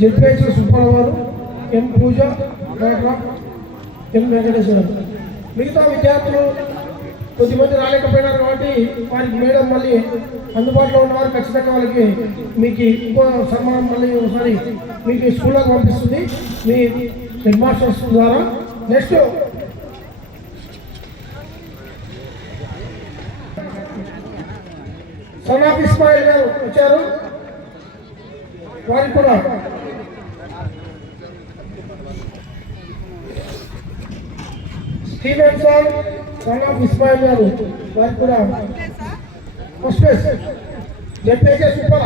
జడ్పేట సుబ్బారావు గారు ఎం పూజ ఎం వెంకటేశ్వర. మిగతా విద్యార్థులు కొద్దిమంది రాలేకపోయినారు కాబట్టి వారికి మేడం మళ్ళీ అందుబాటులో ఉన్నవారు ఖచ్చితంగా వాళ్ళకి మీకు ఇంకో సన్మానం మళ్ళీ ఒకసారి మీకు స్కూల్లోకి పంపిస్తుంది. మీ హెడ్ మాస్టర్స్ ద్వారా. నెక్స్ట్. సనాఫ్ ఇస్మాయిల్ గారు వచ్చారు. వారికి కూడా స్టీవెన్ సార్ సన్ ఇస్మాయిల్ గారు వారికి కూడా first place చెప్పేసే super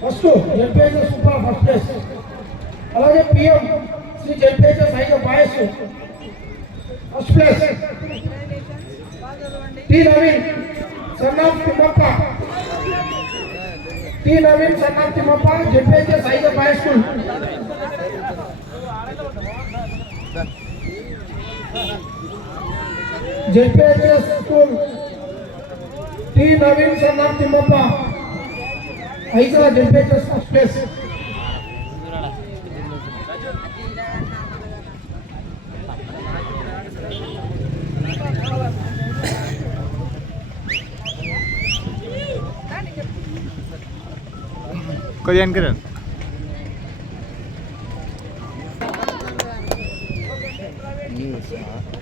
first MP super first place అలాగే పిఎం శ్రీ జడ్పీకే సైగ boys first place T Naveen son of Thimmappa T Naveen son of Thimmappa జడ్పీకే సైగ boys school జడ్పీకే school T Naveen son of Thimmappa ఐదు జడ్పీకే first place కొద్దిగా వెనకరండి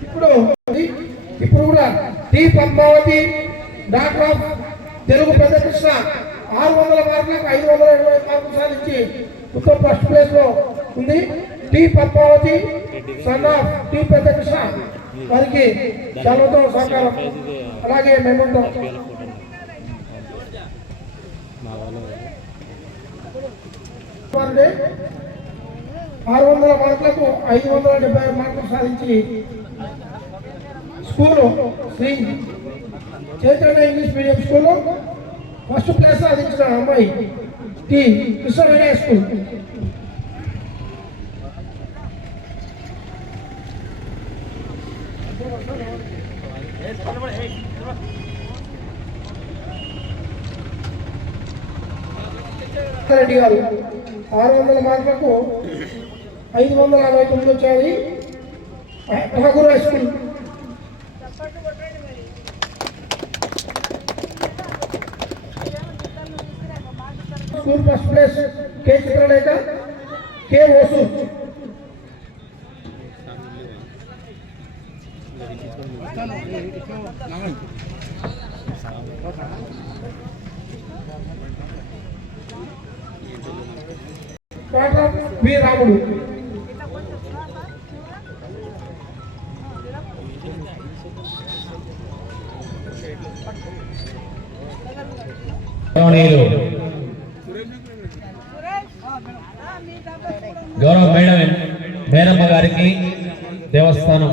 ఇప్పుడు ఇప్పుడు కూడా T Padmavathi doctor of Telugu Pedda Krishna ఆరు వందల మార్కులకు ఐదు వందల ఇరవై మార్కులు సాధించి ఉత్తమ ఫస్ట్ ప్లేస్లో ఉంది. T Padmavathi son of T Pedda Krishna వారికి చాలా సహకారం. అలాగే మేమంతా వారిని ఆరు వందల మార్కులకు ఐదు వందల డెబ్బై ఆరు మార్కులు సాధించి school Shri Chaitanya English medium స్కూల్లో ఫస్ట్ ప్లేస్ సాధించిన అమ్మాయి టి కృష్ణ వినాయక స్కూల్ రెడ్డి గారు. ఆరు వందల మార్కులకు ఐదు వందల అరవై తొమ్మిది వచ్చాయి. Tagore high school. School first place K Chitralekha K ఓసు. Thank you. V Ramudu గౌరవ మేడం మేనమ్మ గారికి దేవస్థానం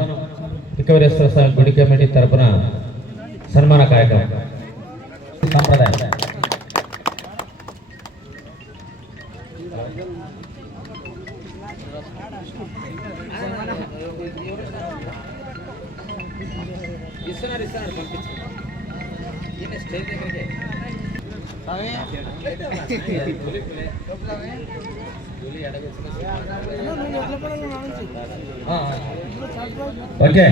రికవరేశ్వర స్వామి గుడి కమిటీ తరపున సన్మాన కార్యక్రమం. సంప్రదాయం. ఇస్తున్నారు ఇస్తున్నారు పంపించు ఈయన స్టేజ్ దగ్గరికి. ఓకే.